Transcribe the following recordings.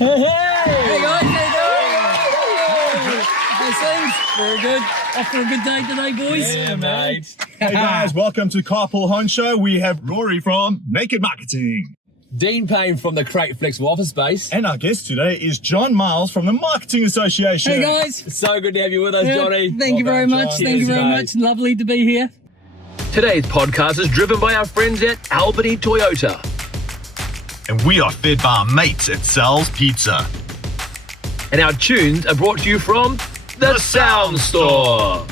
Hey guys, how you doing? How's things? Very good. Off for a good day today, boys? Yeah, mate. Hey guys, welcome to Carpool Honcho. We have Rory from Naked Marketing. Dean Payne from the Crate Flexible Office Space. And our guest today is John Miles from the Marketing Association. Hey guys. So good to have you with us, Johnny. Thank you very much. John. Thank you very much. Lovely to be here. Today's podcast is driven by our friends at Albany Toyota. And we are fed by our mates at Sal's Pizza. And our tunes are brought to you from The Sound Store.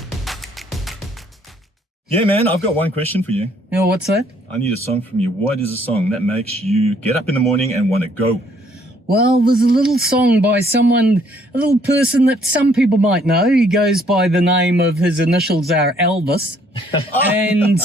Yeah, man, I've got one question for you. You know, what's that? I need a song from you. What is a song that makes you get up in the morning and want to go? Well, there's a little song by someone, a little person that some people might know. He goes by the name of, his initials are Elvis. And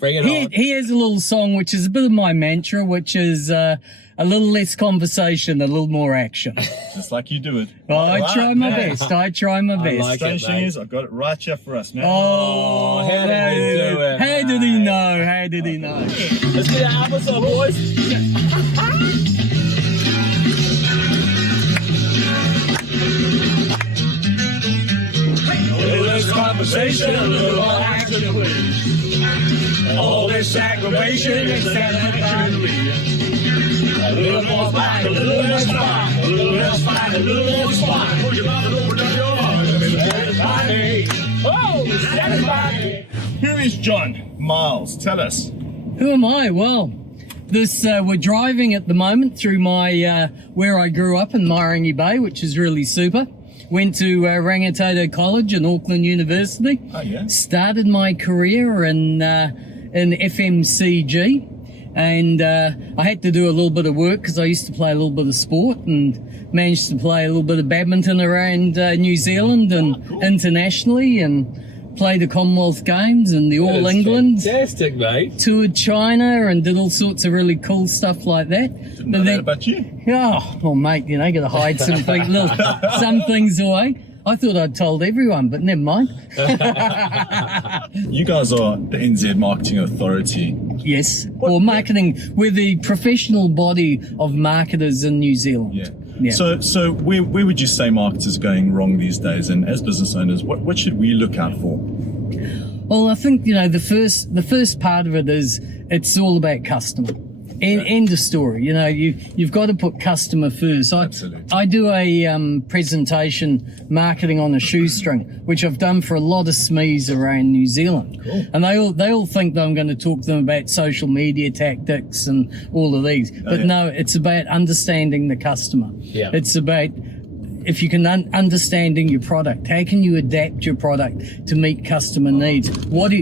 Bring it on. he has a little song which is a bit of my mantra, which is a little less conversation, a little more action. Just like you do it. I try my best. I try my best. like Strange it, thing mate. is, I've got it right here for us, man. Oh, how did you do it, How did he know? How did he know? Let's get our Albus on, boys. This conversation, a little more action, please. All this aggravation instead of a little more spine, a little less spine, a little less spine, a little more spine. Put your mouth and open up your heart. Satisfy me. Oh, satisfy me. Who is John Miles? Tell us. Who am I? Well, we're driving at the moment through my where I grew up in Mairangi Bay, which is really super. Went to Rangitoto College and Auckland University. Oh, yeah. Started my career in FMCG. And I had to do a little bit of work because I used to play a little bit of sport and managed to play a little bit of badminton around New Zealand and internationally, and played the Commonwealth Games and the All England. Fantastic, mate. Toured China and did all sorts of really cool stuff like that. Didn't know that about you. Oh, well, mate, you know, got to hide some things away. I thought I'd told everyone, but never mind. You guys are the NZ Marketing Authority. Yes, or marketing. We're the professional body of marketers in New Zealand. Yeah. Yeah. So where would you say marketers are going wrong these days? And as business owners, what should we look out for? Well, I think, you know, the first part of it is it's all about customer. End of story. You know, you've got to put customer first. Absolutely. I do a presentation, marketing on a shoestring, which I've done for a lot of SMEs around New Zealand. Cool. And they all think that I'm going to talk to them about social media tactics and all of these. But yeah. no, it's about understanding the customer. Yeah. It's about, if you can understanding your product, how can you adapt your product to meet customer needs? What do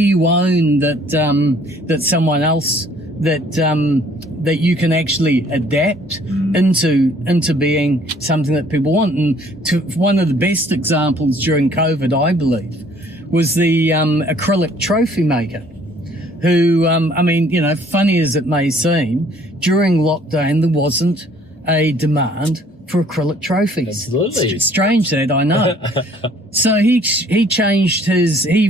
you own that someone else that you can actually adapt into being something that people want? And one of the best examples during COVID, I believe, was the Acrylic Trophy maker, who I mean, you know, funny as it may seem, during lockdown there wasn't a demand for acrylic trophies. Absolutely. It's strange that, I know. So he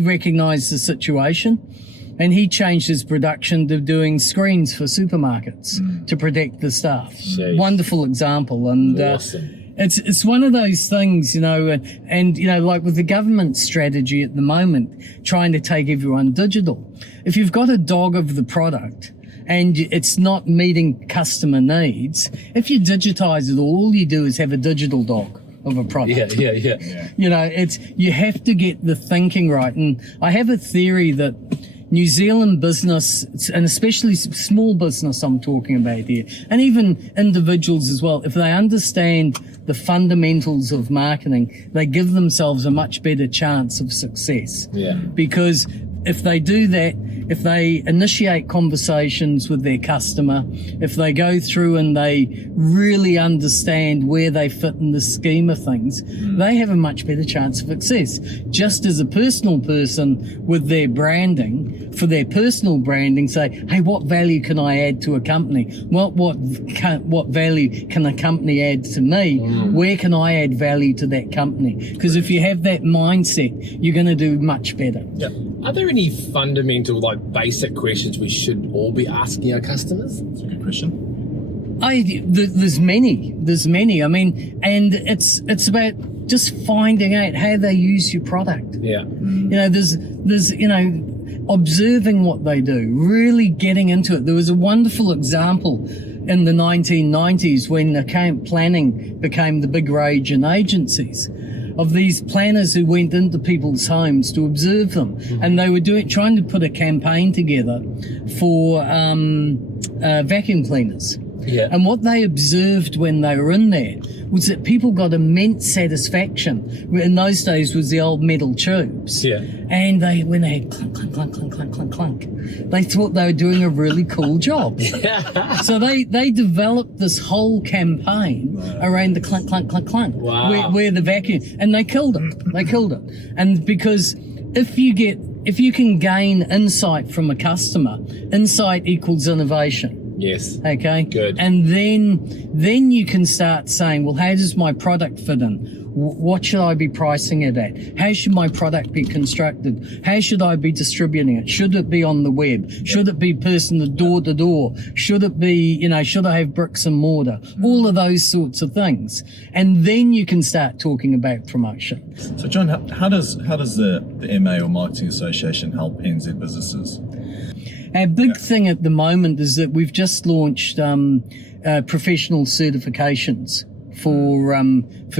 recognized the situation, and he changed his production to doing screens for supermarkets to protect the staff. Jeez. Wonderful example. And Awesome. it's one of those things, you know, and you know, like with the government strategy at the moment, trying to take everyone digital. If you've got a dog of the product and it's not meeting customer needs, if you digitize it all you do is have a digital dog of a product. Yeah. You know, you have to get the thinking right. And I have a theory that New Zealand business, and especially small business I'm talking about here, and even individuals as well, if they understand the fundamentals of marketing, they give themselves a much better chance of success. Yeah. Because if they do that, if they initiate conversations with their customer, if they go through and they really understand where they fit in the scheme of things, they have a much better chance of success. Just as a personal person with their branding, for their personal branding, say, hey, what value can I add to a company? What value can a company add to me? Where can I add value to that company? Because if you have that mindset, you're going to do much better. Yeah. Are there any fundamental, basic questions we should all be asking our customers? That's a good question. There's many. I mean, and it's about just finding out how they use your product. Yeah. You know, there's observing what they do, really getting into it. There was a wonderful example in the 1990s when account planning became the big rage in agencies, of these planners who went into people's homes to observe them. And they were trying to put a campaign together for vacuum cleaners. Yeah. And what they observed when they were in there was that people got immense satisfaction. In those days was the old metal tubes. Yeah. And when they had clunk, clunk, clunk, clunk, clunk, clunk, clunk, they thought they were doing a really cool job. So they developed this whole campaign around the clunk, clunk, clunk, clunk. Wow. Where the vacuum, and they killed it. And because if you can gain insight from a customer, insight equals innovation. Yes. Okay. Good. And then you can start saying, well, how does my product fit in? What should I be pricing it at? How should my product be constructed? How should I be distributing it? Should it be on the web? Should it be person to door? Should it be, should I have bricks and mortar? All of those sorts of things. And then you can start talking about promotion. So John, how does the MA or Marketing Association help NZ businesses? Our big thing at the moment is that we've just launched professional certifications for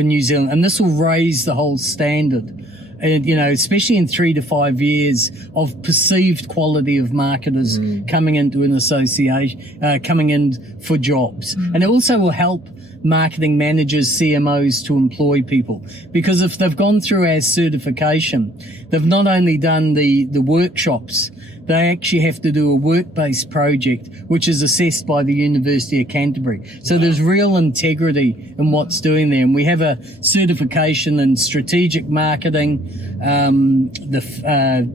New Zealand, and this will raise the whole standard. And, especially in 3 to 5 years of perceived quality of marketers coming into an association, coming in for jobs. And it also will help marketing managers, CMOs to employ people, because if they've gone through our certification, they've not only done the workshops, they actually have to do a work-based project, which is assessed by the University of Canterbury. So there's real integrity in what's doing there. And we have a certification in strategic marketing,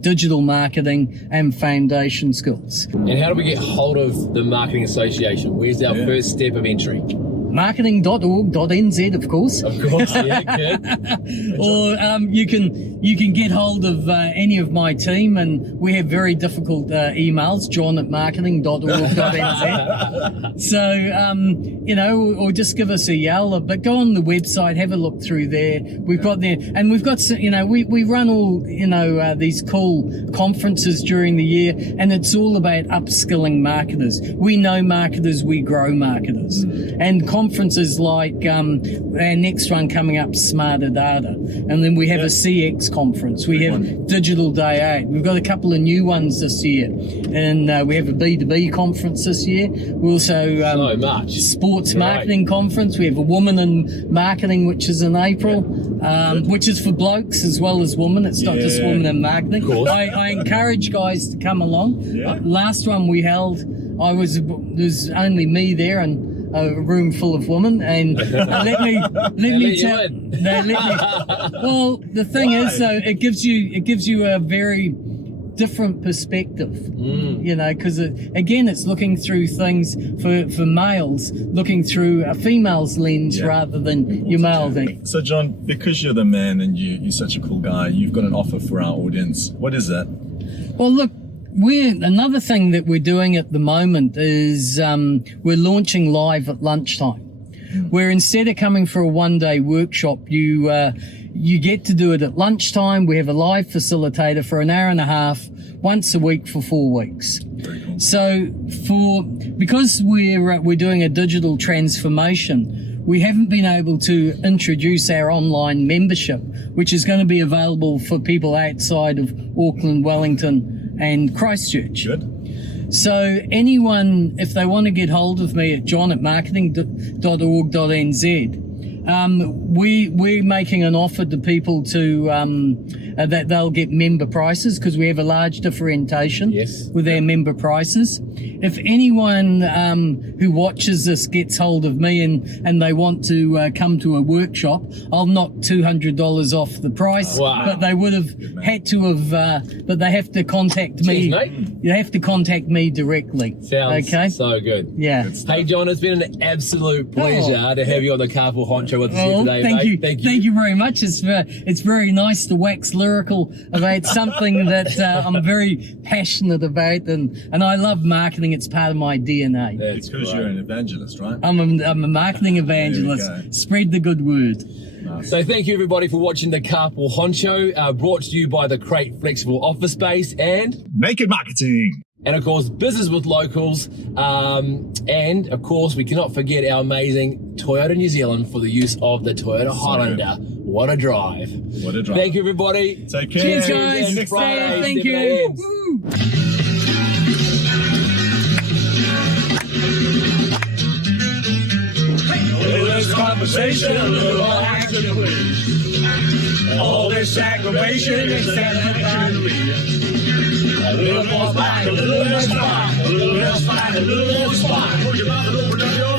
digital marketing, and foundation skills. And how do we get hold of the Marketing Association? Where's our first step of entry? Marketing.org.nz, of course. Of course, yeah, good. Or you can get hold of any of my team, and we have very difficult emails, john@marketing.org.nz. So, or just give us a yell, but go on the website, have a look through there. We've got there, and we've got, we run all, these cool conferences during the year, and it's all about upskilling marketers. We know marketers, we grow marketers. And conferences like our next one coming up, Smarter Data, and then we have a CX conference. We have Digital Day Out. We've got a couple of new ones this year, and we have a B2B conference this year. We also so much sports marketing conference. We have a Woman in Marketing, which is in April, which is for blokes as well as women. It's not just Women in Marketing. I encourage guys to come along. Last one we held, there was only me there and a room full of women, and let me tell. Well, the thing is, though, it gives you a very different perspective, because again, it's looking through things for males, looking through a female's lens rather than your male thing. So John, because you're the man and you're such a cool guy, you've got an offer for our audience. What is that? Well, look, another thing that we're doing at the moment is we're launching live at lunchtime, where instead of coming for a one-day workshop, you get to do it at lunchtime. We have a live facilitator for an hour and a half once a week for 4 weeks. So because we're doing a digital transformation, we haven't been able to introduce our online membership, which is going to be available for people outside of Auckland, Wellington, and Christchurch. Good. So anyone, if they want to get hold of me at john@marketing.org.nz, we're making an offer to people to that they'll get member prices, because we have a large differentiation with our member prices. If anyone who watches this gets hold of me and they want to come to a workshop, I'll knock $200 off the price. Wow. But they would have had to have, but they have to contact me. Cheers, mate. You have to contact me directly. Sounds so good. Yeah. Hey, John, it's been an absolute pleasure to have you on the Carpool Honcho with us here today, thank mate. you. Thank you very much. It's very nice to wax lyrical about something that I'm very passionate about, and I love marketing. It's part of my DNA. It's because you're an evangelist, right? I'm a marketing evangelist. There you go. Spread the good word. So thank you everybody for watching the Carpool Honcho, brought to you by the Crate Flexible Office Space and Naked Marketing. of course Business with Locals, and of course we cannot forget our amazing Toyota New Zealand for the use of the Toyota Highlander. What a drive. What a drive. Thank you everybody. Take care. Cheers, See you guys. next Friday. Thank Step you. ahead. Woo. A little less conversation, a little more action, please. All this aggravation instead of action. A little more spine, a little less spine, a little less spine, a little less spine.